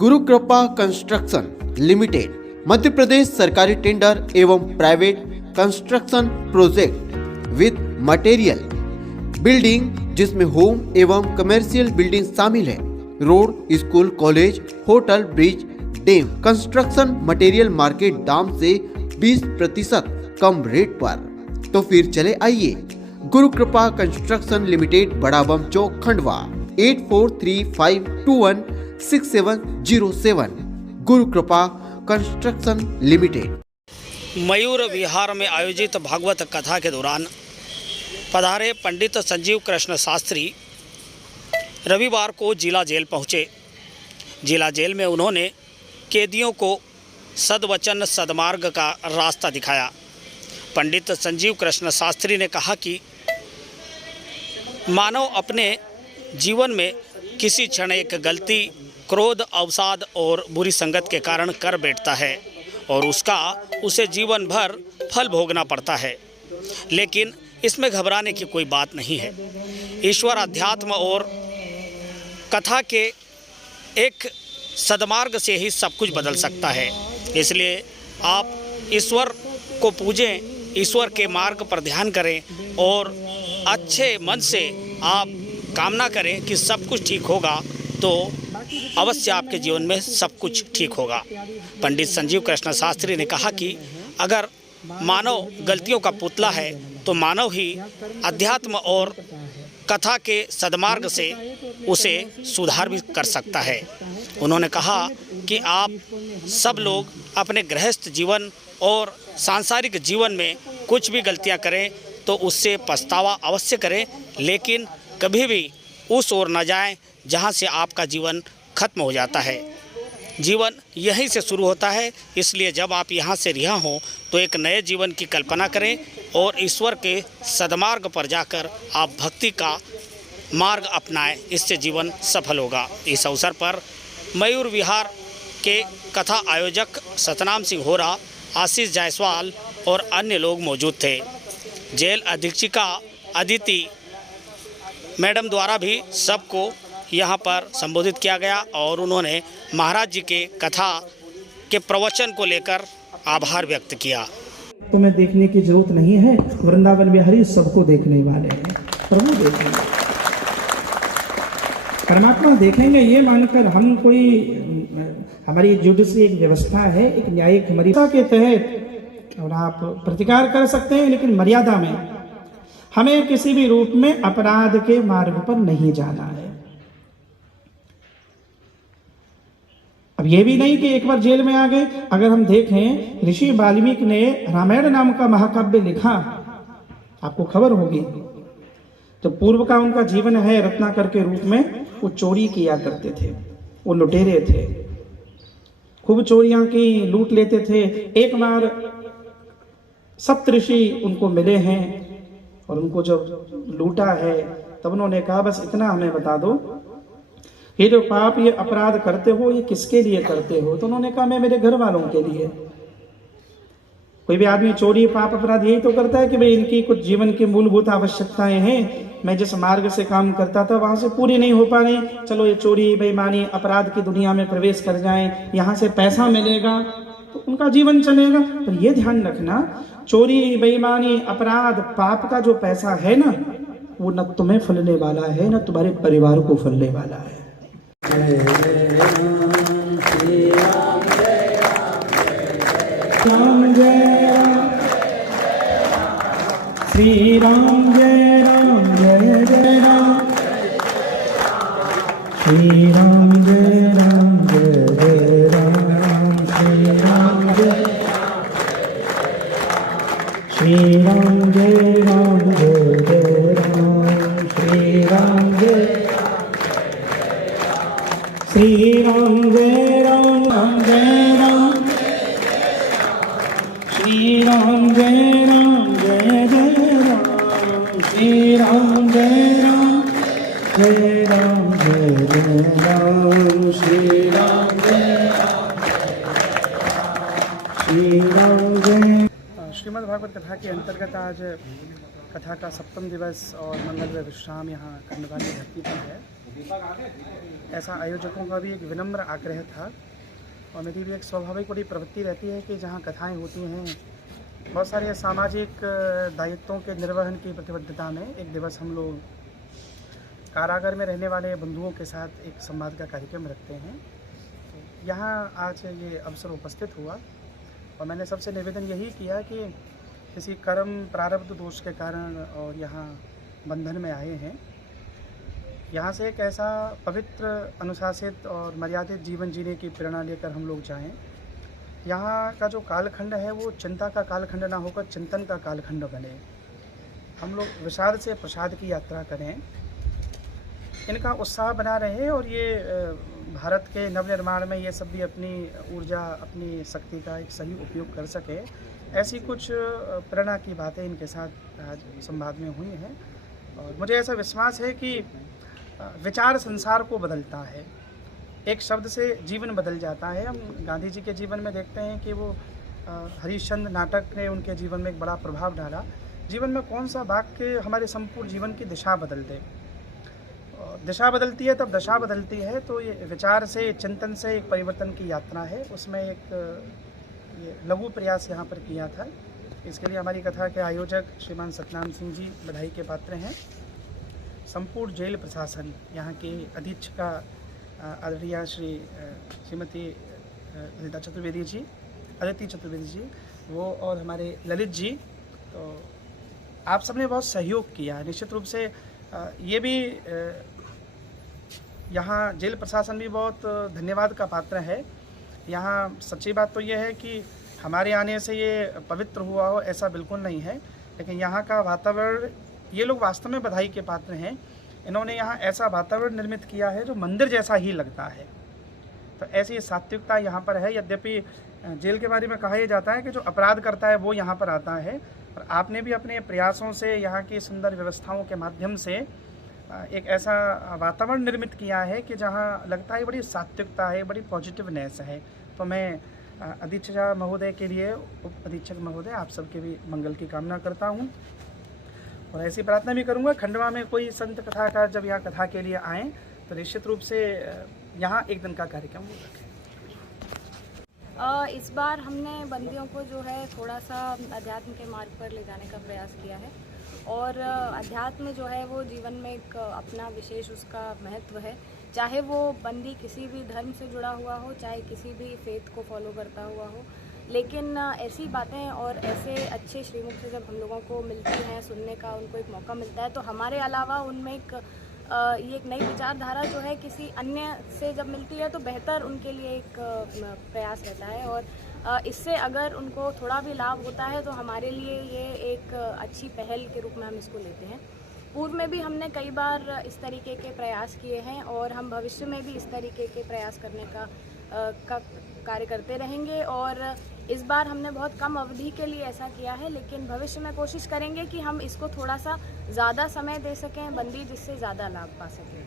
गुरु कृपा construction limited Madhya Pradesh सरकारी tender एवं private construction project with material building जिसमें होम एवं कमर्शियल बिल्डिंग शामिल है। Road, school, college, hotel, bridge, dam construction material market दाम से 20% कम रेट पर। तो फिर चले आइए गुरु कृपा कंस्ट्रक्शन लिमिटेड, बड़ा बम चौक, खंडवा 8435216707। गुरु कृपा कंस्ट्रक्शन लिमिटेड। मयूर विहार में आयोजित भागवत कथा के दौरान पधारे पंडित संजीव कृष्ण शास्त्री रविवार को जिला जेल पहुँचे। जिला जेल में उन्होंने कैदियों को सद्वचन सद्मार्ग का रास्ता दिखाया। पंडित संजीव कृष्ण शास्त्री ने कहा कि मानव अपने जीवन में किसी क्षण एक गलती, क्रोध, अवसाद और बुरी संगत के कारण कर बैठता है और उसे जीवन भर फल भोगना पड़ता है। लेकिन इसमें घबराने की कोई बात नहीं है। ईश्वर, अध्यात्म और कथा के एक सद्मार्ग से ही सब कुछ बदल सकता है। इसलिए आप ईश्वर को पूजें, ईश्वर के मार्ग पर ध्यान करें और अच्छे मन से आप कामना करें कि सब कुछ ठीक होगा, तो अवश्य आपके जीवन में सब कुछ ठीक होगा। पंडित संजीव कृष्ण शास्त्री ने कहा कि अगर मानव गलतियों का पुतला है तो मानव ही अध्यात्म और कथा के सद्मार्ग से उसे सुधार भी कर सकता है। उन्होंने कहा कि आप सब लोग अपने गृहस्थ जीवन और सांसारिक जीवन में कुछ भी गलतियां करें तो उससे पछतावा अवश्य करें, लेकिन कभी भी उस ओर न जाएं जहां से आपका जीवन खत्म हो जाता है। जीवन यहीं से शुरू होता है, इसलिए जब आप यहाँ से रिहा हों तो एक नए जीवन की कल्पना करें और ईश्वर के सद्मार्ग पर जाकर आप भक्ति का मार्ग अपनाएं। इससे जीवन सफल होगा। इस अवसर पर मयूर विहार के कथा आयोजक सतनाम सिंह होरा, आशीष जायसवाल और अन्य लोग मौजूद थे। जेल अधीक्षिका अदिति मैडम द्वारा भी सबको यहाँ पर संबोधित किया गया और उन्होंने महाराज जी के कथा के प्रवचन को लेकर आभार व्यक्त किया। तुम्हें देखने की जरूरत नहीं है, वृंदावन बिहारी सबको देखने वाले हैं। प्रभु देखेंगे, परमात्मा देखेंगे, ये मानकर हम कोई, हमारी जुडिशरी एक व्यवस्था है, एक न्यायिक मर्यादा के तहत और आप प्रतिकार कर सकते हैं, लेकिन मर्यादा में। हमें किसी भी रूप में अपराध के मार्ग पर नहीं जाना है। अब ये भी नहीं कि एक बार जेल में आ गए। अगर हम देखें, ऋषि वाल्मीकि ने रामायण नाम का महाकाव्य लिखा, आपको खबर होगी। तो पूर्व का उनका जीवन है रत्नाकर के रूप में, वो चोरी किया करते थे, वो लुटेरे थे, खूब चोरियां की, लूट लेते थे। एक बार सप्तऋषि उनको मिले हैं और उनको जब लूटा है तब उन्होंने कहा बस इतना हमें बता दो, ये जो पाप, ये अपराध करते हो, ये किसके लिए करते हो? तो उन्होंने कहा मैं मेरे घर वालों के लिए। कोई भी आदमी चोरी, पाप, अपराध यही तो करता है कि भाई इनकी कुछ जीवन की मूलभूत आवश्यकताएं हैं, मैं जिस मार्ग से काम करता था वहां से पूरी नहीं हो पा रही, चलो ये चोरी, बेईमानी, अपराध की दुनिया में प्रवेश कर जाएं, यहाँ से पैसा मिलेगा तो उनका जीवन चलेगा। पर ये ध्यान रखना, चोरी, बेईमानी, अपराध, पाप का जो पैसा है ना, वो न तुम्हें फलने वाला है न तुम्हारे परिवार को फलने वाला है। श्री राम जय राम श्री राम जय राम जय जय राम श्री राम जय राम जय जय राम श्री राम जय श्री राम जय राम जय जय राम श्री राम जय श्री राम जय राम जय राम श्री राम जय राम जय जय राम श्री राम जय राम जय राम जय जय राम श्री राम जय श्री राम जय। श्रीमद् भागवत कथा के अंतर्गत आज कथा का 7वां दिवस और मंगलमय विश्राम यहाँ करने वाली धरती पर है। ऐसा आयोजकों का भी एक विनम्र आग्रह था। और मेरी भी एक स्वाभाविक बड़ी प्रवृत्ति रहती है कि जहाँ कथाएं होती हैं, बहुत सारे सामाजिक दायित्वों के निर्वहन की प्रतिबद्धता में एक दिवस हम लोग कारागार में रहने वाले बंधुओं के साथ एक संवाद का कार्यक्रम रखते हैं। तो यहाँ आज ये अवसर उपस्थित हुआ और मैंने सबसे निवेदन यही किया कि किसी कर्म प्रारब्ध दोष के कारण और यहाँ बंधन में आए हैं, यहाँ से एक ऐसा पवित्र, अनुशासित और मर्यादित जीवन जीने की प्रेरणा लेकर हम लोग जाएं। यहाँ का जो कालखंड है वो चिंता का कालखंड ना होकर चिंतन का कालखंड बने। हम लोग विषाद से प्रसाद की यात्रा करें, इनका उत्साह बना रहे और ये भारत के नवनिर्माण में ये सब भी अपनी ऊर्जा, अपनी शक्ति का एक सही उपयोग कर सके। ऐसी कुछ प्रेरणा की बातें इनके साथ आज संवाद में हुई हैं और मुझे ऐसा विश्वास है कि विचार संसार को बदलता है, एक शब्द से जीवन बदल जाता है। हम गांधी जी के जीवन में देखते हैं कि वो हरिश्चंद्र नाटक ने उनके जीवन में एक बड़ा प्रभाव डाला। जीवन में कौन सा वाक्य हमारे संपूर्ण जीवन की दिशा बदल दे, दिशा बदलती है तब दशा बदलती है। तो ये विचार से, चिंतन से एक परिवर्तन की यात्रा है, उसमें एक ये लघु प्रयास यहाँ पर किया था। इसके लिए हमारी कथा के आयोजक श्रीमान सतनाम सिंह जी बधाई के पात्र हैं। संपूर्ण जेल प्रशासन, यहाँ की अधीक्षका आदरणीय श्रीमती अदिति चतुर्वेदी जी, वो और हमारे ललित जी, तो आप सबने बहुत सहयोग किया। निश्चित रूप से ये भी यहाँ जेल प्रशासन भी बहुत धन्यवाद का पात्र है। यहाँ सच्ची बात तो ये है कि हमारे आने से ये पवित्र हुआ हो ऐसा बिल्कुल नहीं है, लेकिन यहाँ का वातावरण, ये लोग वास्तव में बधाई के पात्र हैं। इन्होंने यहाँ ऐसा वातावरण निर्मित किया है जो मंदिर जैसा ही लगता है। तो ऐसी सात्विकता यहाँ पर है। यद्यपि जेल के बारे में कहा यह जाता है कि जो अपराध करता है वो यहाँ पर आता है, और आपने भी अपने प्रयासों से यहाँ की सुंदर व्यवस्थाओं के माध्यम से एक ऐसा वातावरण निर्मित किया है कि जहाँ लगता है बड़ी सात्विकता है, बड़ी पॉजिटिवनेस है। तो मैं अधीक्षक महोदय के लिए, उप अधीक्षक महोदय, आप सबके भी मंगल की कामना करता हूँ और ऐसी प्रार्थना भी करूँगा खंडवा में कोई संत कथाकार जब यहाँ कथा के लिए आएँ तो निश्चित रूप से यहाँ एक दिन का कार्यक्रम हो रखें। इस बार हमने बंदियों को जो है थोड़ा सा अध्यात्म के मार्ग पर ले जाने का प्रयास किया है और अध्यात्म जो है वो जीवन में एक अपना विशेष उसका महत्व है। चाहे वो बंदी किसी भी धर्म से जुड़ा हुआ हो, चाहे किसी भी फेथ को फॉलो करता हुआ हो, लेकिन ऐसी बातें और ऐसे अच्छे श्रीमुख से जब हम लोगों को मिलती हैं, सुनने का उनको एक मौका मिलता है, तो हमारे अलावा उनमें ये एक नई विचारधारा जो है किसी अन्य से जब मिलती है तो बेहतर उनके लिए एक प्रयास रहता है और इससे अगर उनको थोड़ा भी लाभ होता है तो हमारे लिए ये एक अच्छी पहल के रूप में हम इसको लेते हैं। पूर्व में भी हमने कई बार इस तरीके के प्रयास किए हैं और हम भविष्य में भी इस तरीके के प्रयास करने का कार्य करते रहेंगे और इस बार हमने बहुत कम अवधि के लिए ऐसा किया है, लेकिन भविष्य में कोशिश करेंगे कि हम इसको थोड़ा सा ज़्यादा समय दे सकें बंदी, जिससे ज़्यादा लाभ पा सकें।